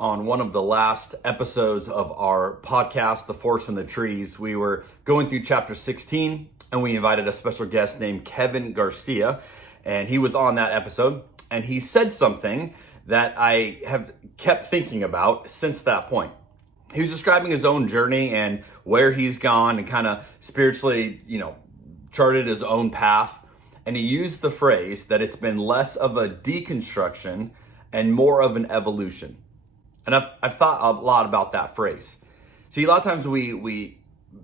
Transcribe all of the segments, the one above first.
On one of the last episodes of our podcast, The Forest and the Trees, we were going through chapter 16 and we invited a special guest named Kevin Garcia, and he was on that episode and he said something that I have kept thinking about since that point. He was describing his own journey and where he's gone and kind of spiritually, charted his own path. And he used the phrase that it's been less of a deconstruction and more of an evolution. And I've thought a lot about that phrase. See, a lot of times we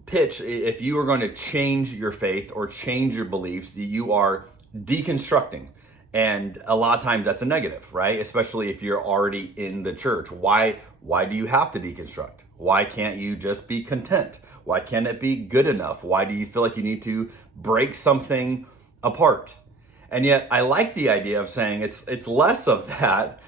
pitch, if you are going to change your faith or change your beliefs, that you are deconstructing. And a lot of times that's a negative, right? Especially if you're already in the church. Why do you have to deconstruct? Why can't you just be content? Why can't it be good enough? Why do you feel like you need to break something apart? And yet I like the idea of saying it's less of that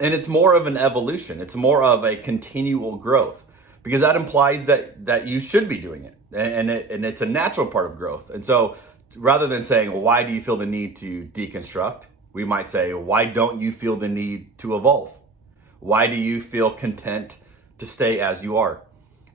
and it's more of an evolution. It's more of a continual growth, because that implies that you should be doing it, and it's a natural part of growth. And so rather than saying, why do you feel the need to deconstruct? We might say, why don't you feel the need to evolve? Why do you feel content to stay as you are?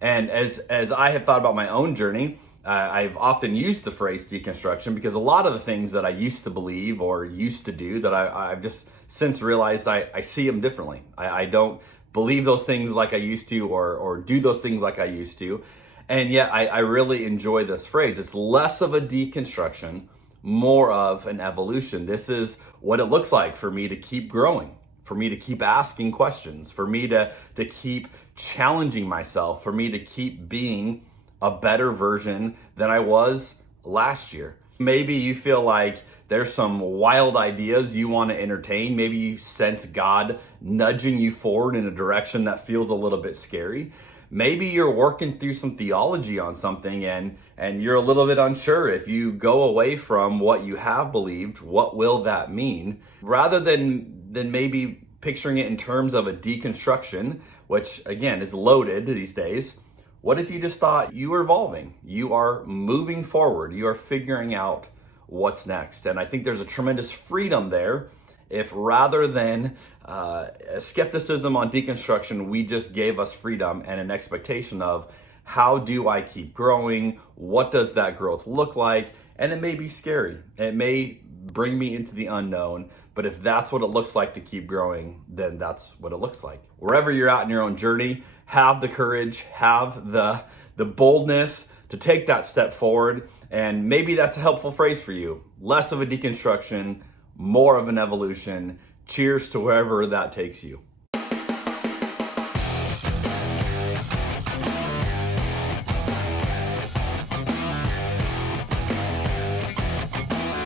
And as I have thought about my own journey, I've often used the phrase deconstruction because a lot of the things that I used to believe or used to do that I've just since realized I see them differently. I don't believe those things like I used to or do those things like I used to. And yet I really enjoy this phrase. It's less of a deconstruction, more of an evolution. This is what it looks like for me to keep growing, for me to keep asking questions, for me to keep challenging myself, for me to keep being a better version than I was last year. Maybe you feel like there's some wild ideas you want to entertain. Maybe you sense God nudging you forward in a direction that feels a little bit scary. Maybe you're working through some theology on something and you're a little bit unsure. If you go away from what you have believed, what will that mean? Rather than maybe picturing it in terms of a deconstruction, which again is loaded these days, what if you just thought you are evolving, you are moving forward, you are figuring out what's next? And I think there's a tremendous freedom there if rather than skepticism on deconstruction, we just gave us freedom and an expectation of how do I keep growing? What does that growth look like? And it may be scary. It may bring me into the unknown, but if that's what it looks like to keep growing, then that's what it looks like. Wherever you're at in your own journey, have the courage, have the boldness to take that step forward. And maybe that's a helpful phrase for you. Less of a deconstruction, more of an evolution. Cheers to wherever that takes you.